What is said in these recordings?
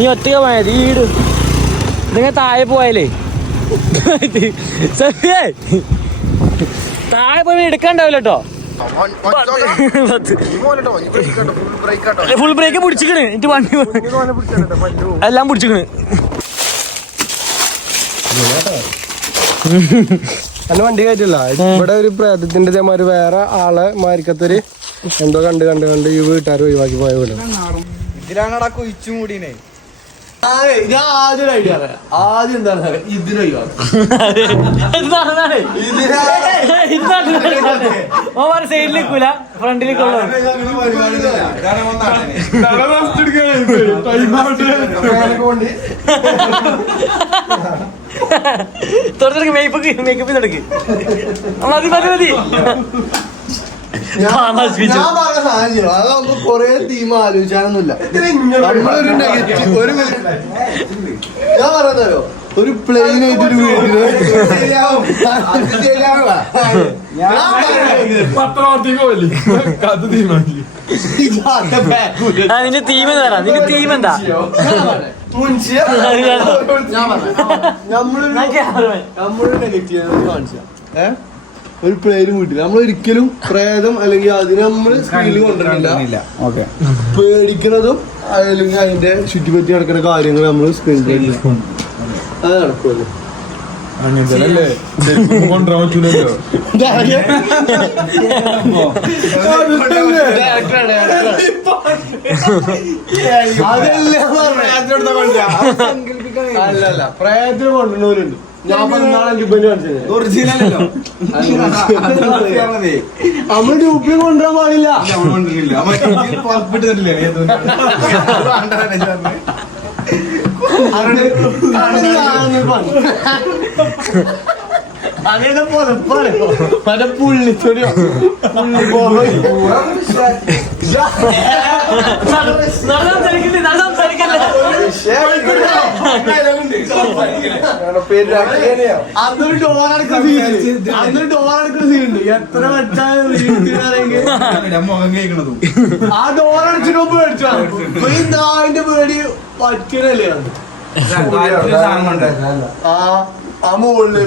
നീ ഒറ്റ പോയത് വീട് നിങ്ങൾ താഴെ പോയാലേ താഴെ പോയി എടുക്കാണ്ടാവില്ല കേട്ടോ. ഫുൾ ബ്രേക്ക് പിടിച്ചിക്കണ് എനിക്ക് വണ്ടി എല്ലാം പിടിച്ചിക്കണ്. അല്ല വണ്ടി കയറ്റില്ല. ഇവിടെ ഒരു പ്രേതത്തിന്റെ ഇതേമാതിരി വേറെ ആളെ മാരിക്കത്തൊരു എന്തോ കണ്ട് കണ്ട് കണ്ട് ഈ വീട്ടുകാർ ഒഴിവാക്കി പോയ വീട്. ഇതിലാണടാ കുഴിച്ചു മൂടിനെ. ആദ്യം ഐഡിയ ആദ്യം എന്താണ് സൈഡിൽ നിൽക്കൂല ഫ്രണ്ടിലേക്ക് തുറന്നെടുക്ക് മേക്കപ്പ് നടക്ക്. മതി മതി മതി. കൊറേ തീം ആലോചിച്ചാനൊന്നുമില്ല. നമ്മളൊരു നെഗറ്റീവ് ഞാൻ പറഞ്ഞോ ഒരു പ്ലെയിൻ ആയിട്ടൊരു വീട്ടില് നിന്റെ തീം എന്താ? നിന്റെ തീം എന്താ? നമ്മളൊരു നെഗറ്റീവ് കാണിച്ചാ ഒരു പ്ലെയിനും വീട്ടില്ല. നമ്മൾ ഒരിക്കലും പ്രേതം അല്ലെങ്കിൽ അതിനെ നമ്മൾ സ്ക്രീനിൽ കൊണ്ടുവരുന്നില്ല. പേടിക്കുന്നതും അല്ലെങ്കിൽ അതിന്റെ ചുറ്റിപ്പറ്റി നടക്കുന്ന കാര്യങ്ങൾ നമ്മൾ സ്ക്രീനിൽ അത് നടക്കുമല്ലോ. കൊണ്ടുവരാൻ പറ്റൂലല്ലോ. അല്ലല്ല പ്രേതത്തിന് കൊണ്ടുവരുന്നവരുണ്ട്. ഞാൻ പറഞ്ഞാളെ ഒറിജിനലല്ലോ നമ്മൾ ഡ്യൂപ്പിൽ കൊണ്ടുവരാൻ പാടില്ല. അങ്ങനെ പൊറപ്പാണ് മറ്റേ പുള്ളിച്ചൊടിയോ അന്നൊരു ഡോറടക്കുന്ന സീനുണ്ട്. എത്ര വെച്ചാലും മുഖം കേൾക്കണതും ആ ഡോറടച്ചിട്ട് പേടിച്ചാണ് നാവിന്റെ പേടി പറ്റണല്ലേ. ആ മുകളില്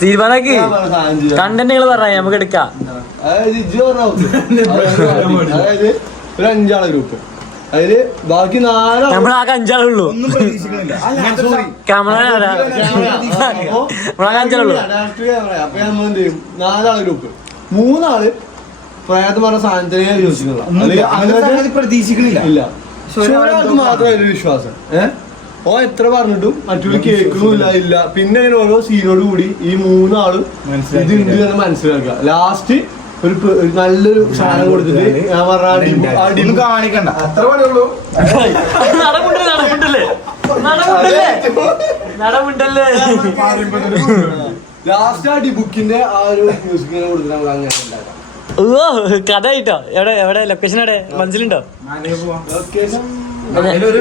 തീരുമാനാക്കി കണ്ടന്റുകൾ പറഞ്ഞ നമുക്ക് എടുക്കാം. അതായത് ഒരു 5 ആളെ ഗ്രൂപ്പ്. അതില് ബാക്കി 4 നമ്മളാകെ 5 ആളുള്ളൂ. ക്യാമറ അപ്പൊ നമ്മൾ എന്ത് ചെയ്യും? 4 ആളെ ഗ്രൂപ്പ്. 3 ആള് പ്രേതം പറഞ്ഞ സാധനത്തിനെ പ്രതീക്ഷിക്കണില്ല. ഇല്ല, ഒരാൾക്ക് മാത്രമേ ഒരു വിശ്വാസം. ഓ എത്ര പറഞ്ഞിട്ടും മറ്റുള്ള കേൾക്കണില്ല. ഇല്ല പിന്നെ അങ്ങനെ ഓരോ സീനോട് കൂടി ഈ 3 ആളും ഇത് ഉണ്ട് എന്ന് മനസ്സിലാക്കുക. ലാസ്റ്റ് ഒരു നല്ലൊരു സാധനം കൊടുത്തിട്ട് ഞാൻ പറഞ്ഞ കാണിക്കണ്ട അത്ര പണിയുള്ളൂ. ലാസ്റ്റ് ആ ഡിബുക്കിന്റെ ആ ഒരു മ്യൂസിക്കിനെ കൊടുത്തിട്ട് നമ്മൾ അങ്ങനെ ഉണ്ടാക്കാം. കഥ ആയിട്ടോ. എവിടെ എവിടെ ലൊക്കേഷൻ എവിടെ മനസ്സിലുണ്ടോ? ലൊക്കേഷൻ നല്ലൊരു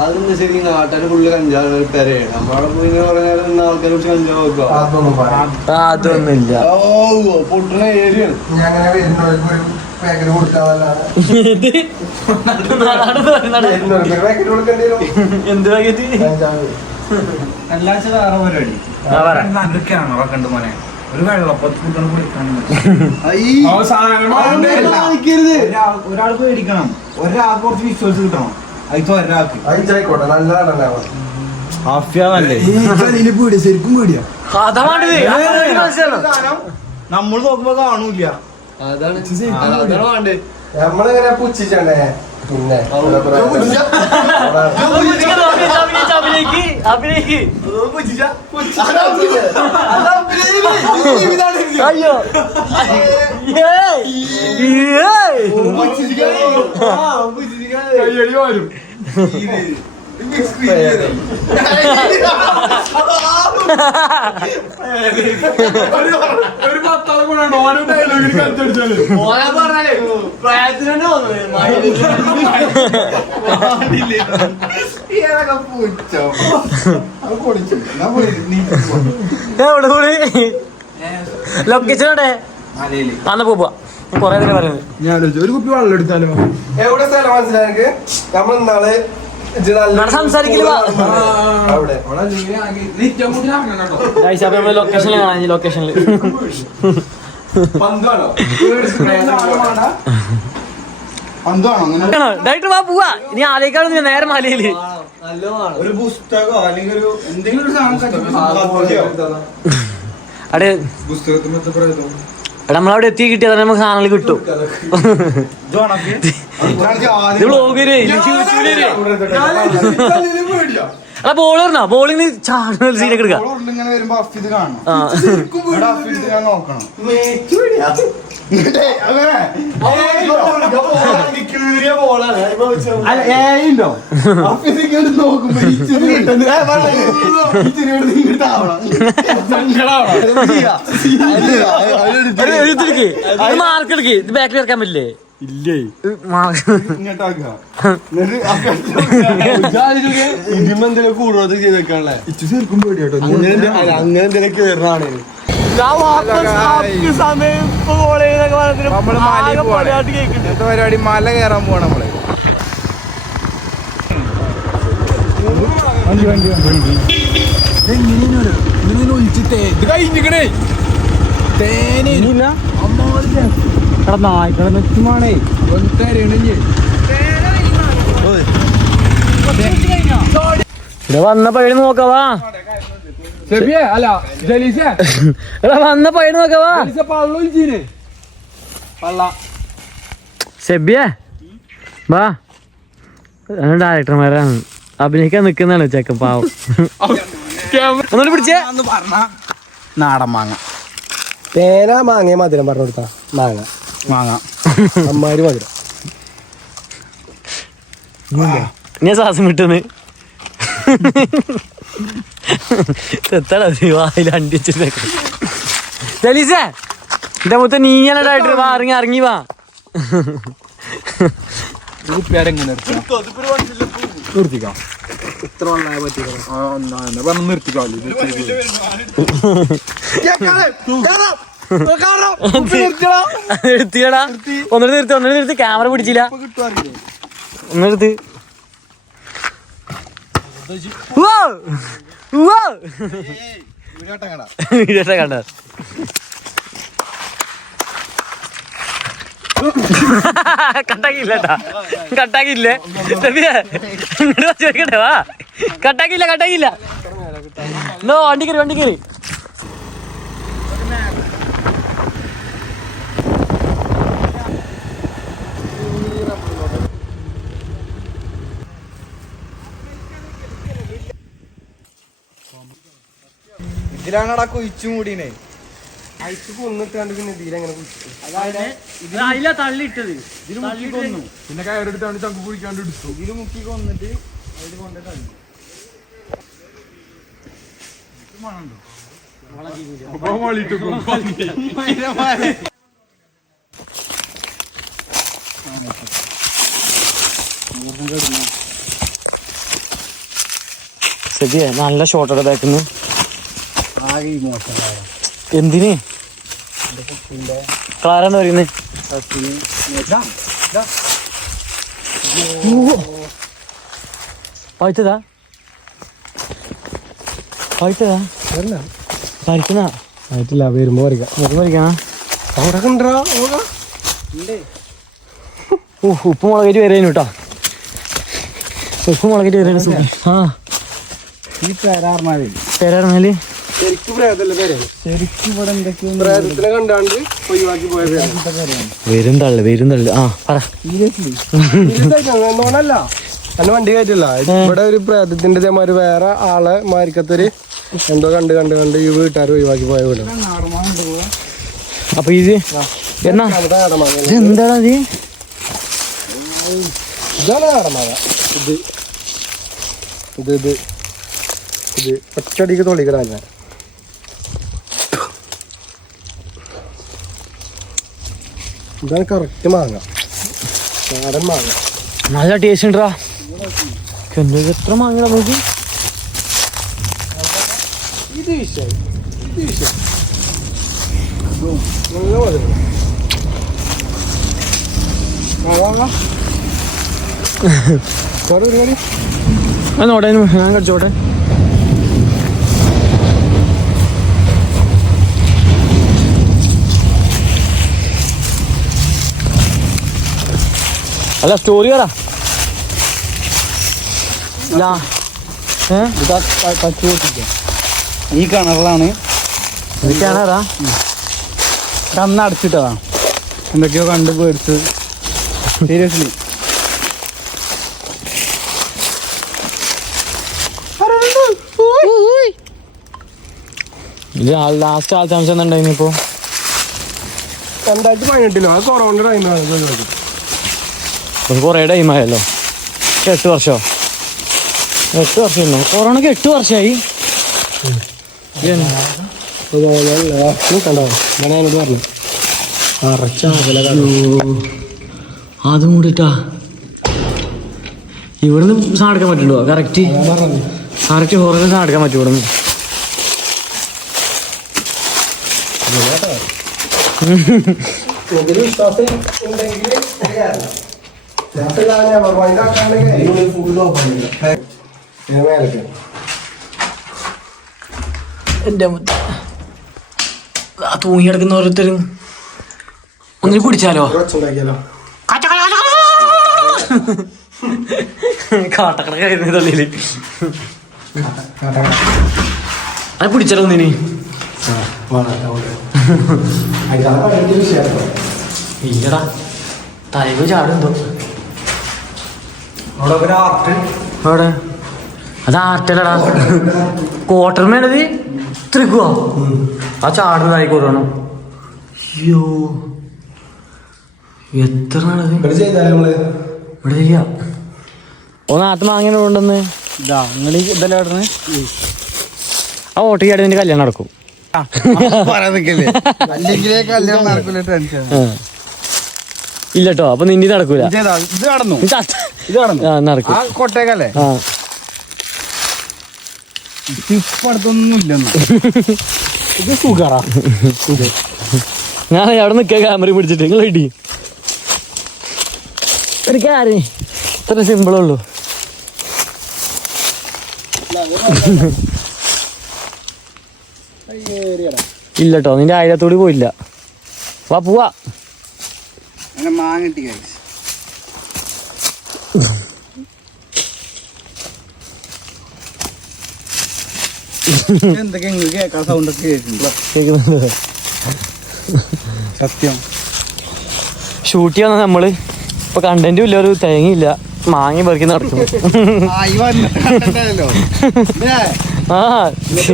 അതെന്താ ശരി നാട്ടാന് ഫുള്ള് കഞ്ചാവ് പെരയാണ്. നമ്മളവിടെ പോയി പറഞ്ഞാൽ ആൾക്കാരെ കുറിച്ച് കഞ്ചാവ് വെക്കുക അതൊന്നുമില്ല. പൊട്ടുന്ന ഏരിയയാണ്. എന്ത് പാക്കറ്റ്? അല്ലാച്ച വേറെ പരിപാടി അതൊക്കെയാണോ കണ്ടു മോനെ? ഒരു ഒരാൾ പേടിക്കണം, ഒരാൾക്ക് കുറച്ച് വിശ്വാസം കിട്ടണം. അതിൽ ഒരാൾക്ക് ശരിക്കും പേടിയാ. നമ്മൾ നോക്കുമ്പോ കാണൂല. അതാണ് വേണ്ടേ. നമ്മളിങ്ങനെ പുച്ഛിച്ചേ പിന്നെ അയ്യോ ഒരു 10 ആളെ കൊണ്ടാണ് ഓരോ ഡയലോഗിന് കത്തടിച്ചാല് ലൊക്കേഷൻ എവിടെ അന്ന് പോവാ കൊറേ നേരം പറയുന്നത്. ഞാൻ ഒരു കുപ്പി വെള്ളം എടുത്താലോ? എവിടെ സ്ഥലം മനസ്സിലാക്കി നമ്മൾ ഇന്നാള് സംസാരിക്കില്ല അവിടെ ലൊക്കേഷനിൽ കാണാൻ ലൊക്കേഷനില് പന്താണോ ഡയറക്ടർ വാ പോവാ ഇനി ആലേക്കാണ് നേരെ മലയില് ഒരു പുസ്തകമോ അല്ലെങ്കിൽ ഒരു എന്തെങ്കിലും ഒരു സാധനം അവിടെ നമ്മളവിടെ എത്തി കിട്ടിയാൽ നമുക്ക് സാധനങ്ങൾ കിട്ടും. അല്ല ബോളറിനാ ബോളിന് ചാടുന്ന സീനൊക്കെ എടുക്കാം. മാർക്ക് എടുക്ക് ഇത് ബാക്കിൽ ഇറക്കാൻ പറ്റില്ലേ? ഇല്ലേ ഇതിമെന്തെങ്കിലും കൂടുതൽ ചെയ്തേക്കാണല്ലേ അങ്ങനെ എന്തെങ്കിലും കേറാണ്. പരിപാടി മല കയറാൻ പോവാണ് നമ്മള്. വന്ന പഴയ നോക്കവാ അല്ല ജലീസേ വന്ന പഴയ നോക്കവാ സെബിയേ വാ ഡയറക്ടർമാരാണ് അഭിനയിക്കാൻ നിക്കുന്നതാണ് ചെക്കൻ പാവം. ഒന്നുകൂടി പിടിച്ചേ. നാടൻ മാങ്ങ പേന മാങ്ങ മധുരം പറഞ്ഞു കൊടുത്താ മാങ്ങ മാങ്ങ അമ്മാര് മധുരം ഞാൻ ശ്വാസം വിട്ടുന്ന് എത്തടാ വായിൽ അണ്ടി വെച്ചിട്ട് ജലീസേ എന്റെ മുത്ത നീങ്ങനെ ഡയറക്ടർ വാ ഇറങ്ങി ഇറങ്ങി വാ. നിർത്തിക്കാം ഇത്ര വെള്ളായ പറ്റി നിർത്തിക്കാ നിർത്തിയടാ ഒന്നിട്ട് നിർത്തി ക്യാമറ പിടിച്ചില്ല ഒന്നെടുത്ത് വീഡിയോ കണ്ട കട്ടാക്കിയില്ലട്ടാ കട്ടാക്കിയില്ലേ ചോദിക്കട്ടെ വാ കട്ടാക്കിയില്ല നോ വണ്ടി കയറി ഇതിലാണടാ കൊയിച്ചു മൂടീനെ അയച്ചു കൊന്നിട്ടാണ്ട് പിന്നെ ഇതിലെങ്ങനെ തള്ളിയിട്ടത് പിന്നെ കയറെടുത്താണ് ചങ്കു കുടിക്കാണ്ട് എടുത്തു. ഇതില് മുക്കി കൊന്നിട്ട് അതിൽ കൊണ്ടേ തള്ളി. ശരിയാ നല്ല ഷോട്ടോടെ ബാക്കിന്ന് എന്തിന് ക്ലാരാന്ന് പറയുന്നത് പഴുത്തതാ പറിക്കുന്ന ആയിട്ടില്ല വരുമ്പോ പറിക്കാ അവിടെ കണ്ടാ ഉപ്പ് മുളകേറ്റ് വരേനു കേട്ടോ ഉപ്പ് മുളകേറ്റ് വരേനു സുഖം. ആ ഈ പേരാറിനാല് പേരായിരുന്നാല് ശരിക്കും പ്രേതല്ലേ പേര് ശരിക്കും ഇവിടെ എന്തൊക്കെയോ പ്രേതത്തിനെ കണ്ടാണ്ട് ഒഴിവാക്കി പോയ വരും തള്ളു ആ പറ സീരിയസ്ലി പേരോണല്ല അന്നെ വണ്ടി കയറ്റില്ല. ഇവിടെ ഒരു പ്രേതത്തിന്റെ ഇതേമാതിരി വേറെ ആളെ മാരിക്കത്തൊരു എന്തോ കണ്ട് ഈ വീട്ടുകാർ ഒഴിവാക്കി പോയ വീട്. അപ്പൊ ഇത് എന്നാ എന്താടാ ഇത് ഇതാണ് നാടന്മാക. ഇത് ഇത് ഒറ്റടിക്ക് തൊളിക്കടാ. ഇതാണ് കറക്റ്റ് മാങ്ങ, നാടൻ മാങ്ങ. നല്ല ടേസ്റ്റ് ഉണ്ടാ. എത്ര മാങ്ങ നമുക്ക്. ഇത് വിഷയം നല്ല മതി. നോട്ടെ ഞാൻ കടിച്ചോട്ടെ. അല്ല സ്റ്റോറി പറ. ഈ കിണറിലാണ്. ഇത് കിണറാ? കണ്ണ് അടച്ചിട്ടതാ. എന്തൊക്കെയോ കണ്ട് പേടിച്ച്. സീരിയസ്ലി ഇത് ലാസ്റ്റ് ആൾച്ചാൻസ് ഉണ്ടായിരുന്നു. ഇപ്പോ 2018 അത് കൊറോണ ടൈമാണ്. കുറേ ടൈമായല്ലോ. 8 വർഷമോ? 8 വർഷം. കൊറോണക്ക് 8 വർഷമായി. കണ്ടോ ഞാനോട് പറഞ്ഞു അതും കൂടിട്ടാ. ഇവിടുന്ന് സാധനം എടുക്കാൻ പറ്റുള്ളൂ. കറക്റ്റ് ഹോറൽ സാധനം എടുക്കാൻ പറ്റും ഇവിടുന്ന്. എന്റെ തൂങ്ങി കിടക്കുന്ന ഓരോരുത്തരും ഒന്നിന് പിടിച്ചാലോ? കാട്ടക്കടക്കായിരുന്നു തള്ളിയില്. അത് പിടിച്ചാലോ ഒന്നിന്? ഇല്ലടാ, തലക്ക് ചാടുണ്ടോ അവിടെ? അത് ആർട്ടല്ലടാ, കോട്ടർ മേലത് ഇത്രക്കുവാ. ആ ചാടുന്നതായി കൊറോണം. അയ്യോ എത്ര ഇവിടെ ചെയ്യാ. ഒന്ന് ആത്ത് മാങ്ങനെ കൊണ്ടുവന്ന് ഇതെല്ലാം ആ ഓട്ടോ ചാടി നിന്റെ കല്യാണം നടക്കും. ഇല്ലട്ടോ, അപ്പൊ നിന്റെ നടക്കൂല. ഇത് നടന്നു, ഇത് നടക്കും. കൊട്ടേക്കല്ലേ? ഇപ്പൊ അടുത്തൊന്നുമില്ല. ഇത് സുഖാറാ. ഞാൻ അവിടെ നിൽക്കുക ക്യാമറ പിടിച്ചിട്ട്. നിങ്ങൾ ഇടി ഒരു കാര്യം ഇത്ര സിമ്പിളുള്ളൂ. ഇല്ലട്ടോ, നിന്റെ ആയിരത്തോടി പോയില്ല. വാ പോവാ. മാങ്ങ എന്തൊക്കെ കേൾക്കാൻ സൗണ്ട് ഒക്കെ കേൾക്കുന്നുണ്ട്. സത്യം ഷൂട്ട് ചെയ്യാൻ നമ്മള് ഇപ്പൊ കണ്ടന്റും ഇല്ല, ഒരു തേങ്ങയില്ല. മാങ്ങി പെറുക്കി നടക്കും.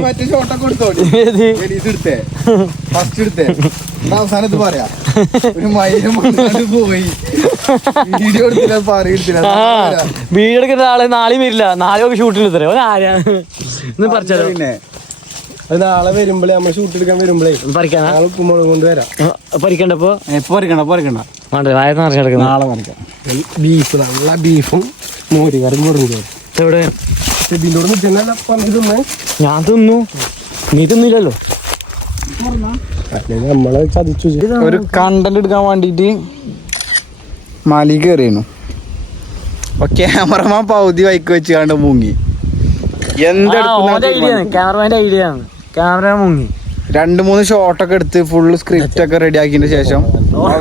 മറ്റേ ഷോട്ടൊക്കെ എടുത്തോ. ഫസ്റ്റ് എടുത്തേ അവസാനത്ത് പറയാ. ഒരു മയിലും പോയി വീഡിയോ എടുത്തില്ല, പറയില്ല. വീഡിയോ എടുക്കുന്ന ആള് നാളെയും വരില്ല. നാളെ ഷൂട്ടിന് തരാം. ആരാ പറിച്ചാലോ? പിന്നെ നാളെ വരുമ്പോഴേ നമ്മൾ ഷൂട്ട് എടുക്കാൻ വരുമ്പോഴേ പറിക്കാനാ ഉപ്പുമുളക് കൊണ്ടുവരാം. പറിക്കണ്ടപ്പോ പറിക്കണ്ട വേണ്ട, വായന്ന് നിറച്ച് കിടക്കുന്ന. നാളെ പറിക്കാം. ബീഫ്, നല്ല ബീഫും മോരുകറിയും കൊടുക്കും. എവിടെ ഇതിൻ്റെ കൂടെ നിൽക്കുന്നല്ല പറഞ്ഞിരുന്നേ. ഞാൻ തിന്നു, നീ തിന്നില്ലല്ലോ. നമ്മളെ ചതിച്ചു. ഒരു കണ്ടന്റ് എടുക്കാൻ വേണ്ടിട്ട് മലി കയറിയുന്നു. അപ്പൊ ക്യാമറമാൻ പകുതി വൈക്ക് വെച്ച് കണ്ട് മുങ്ങി. ക്യാമറമാന്റെ ഐഡിയ ആണ്. ക്യാമറ മുങ്ങി 2-3 ഷോട്ടൊക്കെ എടുത്ത് ഫുള്ള് സ്ക്രിപ്റ്റ് ഒക്കെ റെഡി ആക്കിയതിന് ശേഷം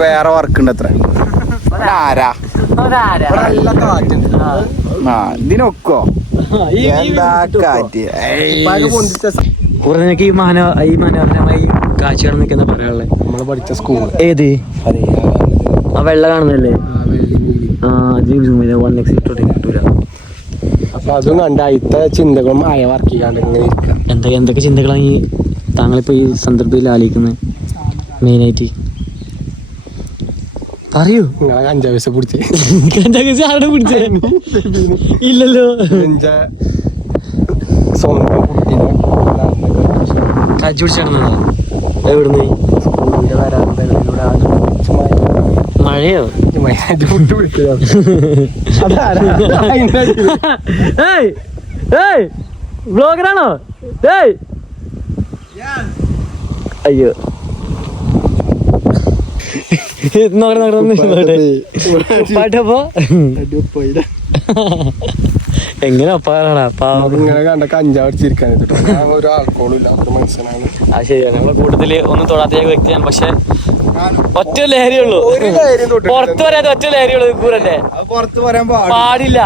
വേറെ വർക്ക് ഉണ്ട്. അത്ര ആരാ ഇതിനൊക്കോ എന്താ കാറ്റ്. നിനക്ക് ഈ മനോഹരമായി കാഴ്ചകൾ നിൽക്കുന്ന പറയാനുള്ളത്. നമ്മള് പഠിച്ച സ്കൂൾ ഏത്? ആ വെള്ള കാണുന്നല്ലേ? കിട്ടൂല. അപ്പൊ അതും കണ്ട അയിത്തെ ചിന്തകളും ആയ വർക്ക് ചെയ്യാണ്ട് ഇങ്ങനെ ഇരിക്കാം. എന്തൊക്കെ ചിന്തകളാണ് ഈ താങ്കളിപ്പോ ഈ സന്ദർഭത്തിൽ ആലോചിക്കുന്നത്? മെയിനായിട്ട് പറയൂ. നിങ്ങളെ 5 പൈസ പിടിച്ച് ആരുടെ പിടിച്ചേ? ഇല്ലല്ലോ. സ്വന്തം കുട്ടീനെ കച്ചു പിടിച്ചാണെന്നാ എവിടുന്ന് മഴയോ ബ്ലോഗറാണോ? അയ്യോ പാട്ടപ്പോ എങ്ങനെ ഒപ്പാറാണ് ഇങ്ങനെ കണ്ട കഞ്ചാവടിച്ചിരിക്കാൻ ഒരു ആൾക്കോളും ഇല്ലാത്തൊരു മനുഷ്യനാണ്. ആ ശരിയാണ്. നമ്മളെ കൂട്ടത്തില് ഒന്നും തൊടാത്ത വ്യക്തിയാണ്. പക്ഷെ ഒറ്റ ലഹരി ഉള്ളൂ, പുറത്ത് പറയാതെ ഒറ്റ ലഹരി ഉള്ളൂ. കൂറല്ലേ പുറത്ത് പറയാൻ പാടില്ല.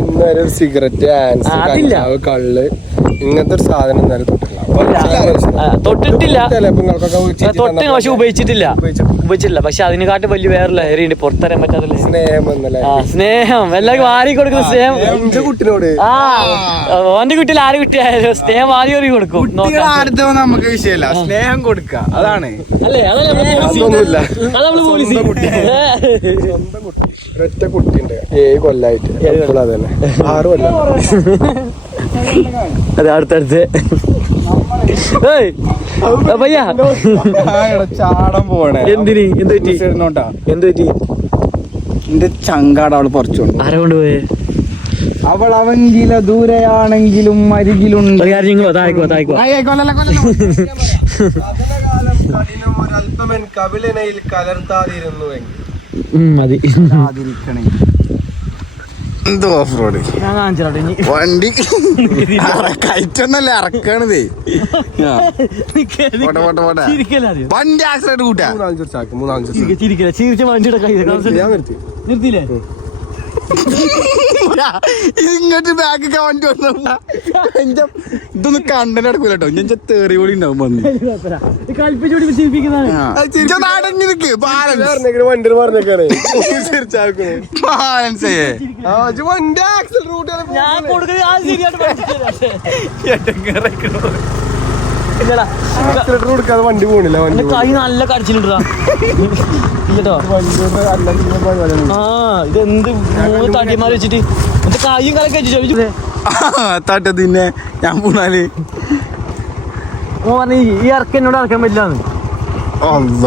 ഇന്നൊരു സിഗരറ്റ്, കഞ്ചാവ്, കള്ള് ഇങ്ങനത്തെ ഒരു സാധനം നേരെ തൊട്ടിട്ടില്ല, തൊട്ടിന് പക്ഷെ ഉപയോഗിച്ചിട്ടില്ല. പക്ഷെ അതിനെക്കാട്ടും വലിയ വേറെ ലഹരി ഉണ്ട്, പുറത്തറിയാൻ പറ്റാത്ത സ്നേഹം. സ്നേഹം എല്ലാവർക്കും വാരി കൊടുക്കുന്ന സ്നേഹം. കുട്ടിനോട് ഓന്റെ കുട്ടിയിൽ ആര് കുട്ടിയായാലും സ്നേഹം വാരി വാരി കൊടുക്കും. നമുക്ക് വിഷയമല്ല, സ്നേഹം കൊടുക്ക, അതാണ്. അല്ലേ? അതൊന്നുമില്ല. ഒറ്റ കുട്ടിയുണ്ട് 7 കൊല്ലായിട്ട് അതന്നെ 6 കൊല്ലം. അതെ അടുത്തടുത്ത് ചാടാൻ പോണേ. എന്തിന്? എന്ത് പറ്റി? എന്ത് പറ്റി? എന്റെ ചങ്കാട് അവള് പറിച്ചോണ്ട്. ആരെ കൊണ്ടുപോയേ? അവളവെങ്കില ദൂരെയാണെങ്കിലും അരികിലുണ്ട്. കവിളനയിൽ കലർത്താതിരുന്നുവെങ്കിൽ മതി. എന്തോ ഓഫ് റോഡ് വണ്ടി കയറ്റൊന്നല്ലേ, ഇറക്കണതേ. വണ്ടി ആക്സിഡന്റ് കൂട്ടാ. നിർത്തിയില്ലേ? ഇങ്ങോട്ട് ബാക്കൊക്കെ വണ്ടി വന്ന ഇതൊന്നും കണ്ടന്റ് നടക്കൂല കേട്ടോ. ഞാൻ തേറി കൂടി ഉണ്ടാവും വണ്ടി. വണ്ടി പോണില്ല. കൈ നല്ല കടിച്ചിട്ടുണ്ടാ കേട്ടോ. ആ ഇതെന്ത് 3 തടിയന്മാർ വെച്ചിട്ട് കൈയും കാലൊക്കെ വെച്ചു തട്ട തിന്നെ ഞാൻ പോണാല് പറഞ്ഞു ഈ ഇറക്കം എന്നോട് ഇറക്കാൻ പറ്റില്ലാന്ന്.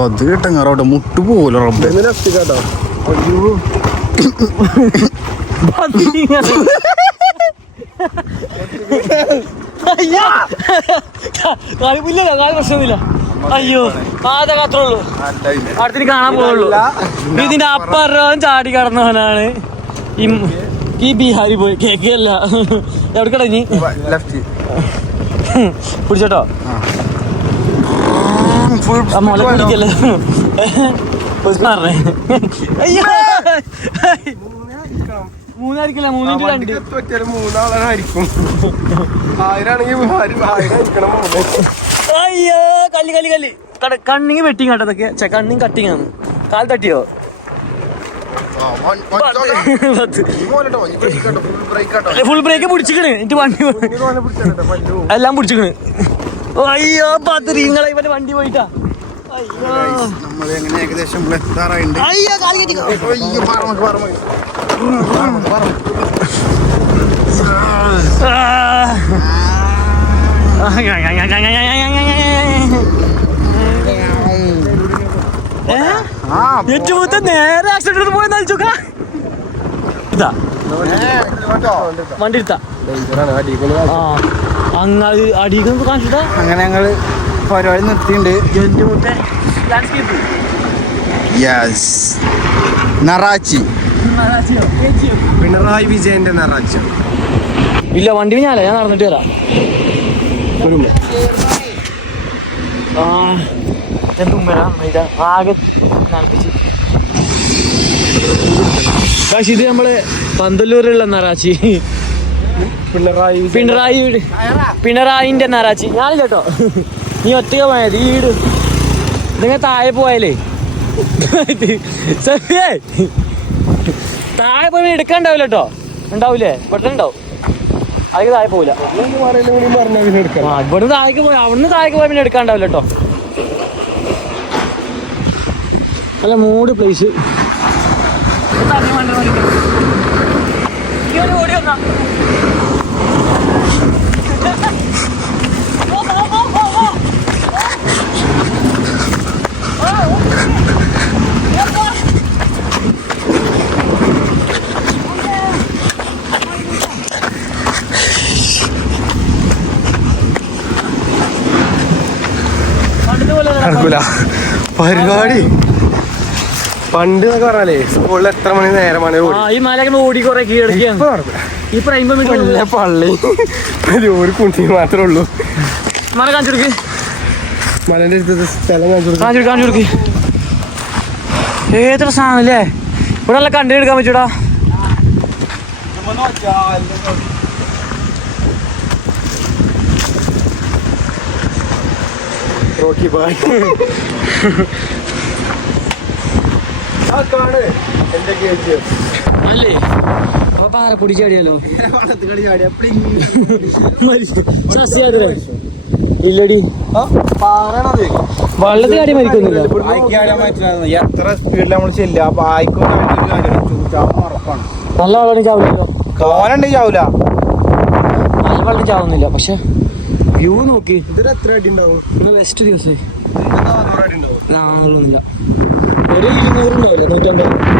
അത് കേട്ടങ്ങാറോട്ടെ മുട്ടു പോലോ റബ്ബേ. കേട്ടോ കാലിപ്പില്ലല്ലോ, കാല് പ്രശ്നമൊന്നുമില്ല. അയ്യോ അതെ മാത്രമേ ഉള്ളൂ, അടുത്തിന് കാണാൻ പോകുള്ളൂ. ഇതിന്റെ അപ്പുറം ചാടി കടന്നവനാണ് ഈ ബീഹാരി പോയി. കേക്കല്ല എവിടെ കടഞ്ഞി പിടിച്ചോട്ടോ. മുല പിടിക്കല്ലേ പറഞ്ഞേ. അയ്യോ 3 ആയിരിക്കില്ല, 3-2. 3 അയ്യോ കല്ല് കണ്ണിങ് വെട്ടിങ് കേട്ടതൊക്കെ. കണ്ണിങ് കട്ടിങ് ആണ്. കാൽ തട്ടിയോ? Full break പിടിച്ചിക്കണ്. എനിക്ക് വണ്ടി എല്ലാം പിടിച്ചിക്കണ്. അയ്യോ 10 റീങ്ങളെ ഇവന്റെ വണ്ടി പോയിട്ടാ. ഏകദേശം എത്താറായിട്ടുണ്ട്. ഏറ്റവും നേരെ ആക്സിഡന്റ് പോയി നോക്കാം. ഇതാ വണ്ടി എടുത്താ അങ്ങ് അടിക്കുന്ന കാണിച്ചിട്ടാ. അങ്ങനെ ഞങ്ങള് പരിപാടി നിർത്തിയിട്ടുണ്ട്. നറാച്ചി പിണറായി വിജയന്റെ നറാച്ചി. ഇല്ല വണ്ടി ഞാൻ നടന്നിട്ട് വരാം. ആകെ ഇത് നമ്മള് പന്തല്ലൂരുള്ള നറാച്ചി. പിണറായിന്റെ നറാച്ചി. ഞാനില്ല കേട്ടോ, നീ ഒറ്റയ്ക്ക് പോയത്. ഈ വീട് നിങ്ങൾ താഴെ പോയാലേ താഴെ പോയി എടുക്കാണ്ടാവില്ല കേട്ടോ. ഉണ്ടാവൂലേ? പെട്ടെന്ന് ഉണ്ടാവും. അതിന് താഴെ പോവില്ല. ഇവിടുന്ന് താഴേക്ക് പോയി അവിടുന്ന് താഴേക്ക് പോയാൽ പിന്നെ എടുക്കാണ്ടാവില്ല കേട്ടോ. നല്ല മൂഡ് പ്ലേസ്. ഓടി വന്നാ നടക്കൂല പരിപാടി. പണ്ട് എന്നൊക്കെ പറഞ്ഞാലേ സ്കൂളിൽ എത്ര മണി നേരമാണ് ഈ മലയൊക്കെ ഓടി കുറെ കീഴടക്കിയാണ് ഈ പള്ളി ഒരു കുണ്ടി മാത്രമേ ഉള്ളൂ. മല കാണിച്ചു മലന്റെ അടുത്ത് സ്ഥലം കാണിച്ചു കൊടുക്ക്. ഏത്ര സാധനല്ലേ ഇവിടെ നല്ല കണ്ടു എടുക്കാൻ പറ്റൂടാ. റോക്കി ബായ് എന്റെ കേജ് അല്ലേ അപ്പൊ പാറപ്പൊടി ചാടിയാലോ ഇല്ലടി വെള്ളത്തിൽ ചാടി മരിക്കുന്നില്ല. എത്ര സ്പീഡിൽ നമ്മൾ ചെല്ലുക അപ്പൊ ഉറപ്പാണ്. നല്ല വെള്ളം ചാവില്ലല്ലോ. കോലുണ്ടെങ്കിൽ ചാവൂല. നല്ല വെള്ളം ചാവുന്നില്ല. പക്ഷെ വ്യൂ നോക്കി ഇതിന് എത്ര അടി ഉണ്ടാവും? ബെസ്റ്റ് ദിവസം അടി ഉണ്ടാവും. ഒന്നുമില്ല. ഒരു 200 ഉണ്ടാവില്ല 150.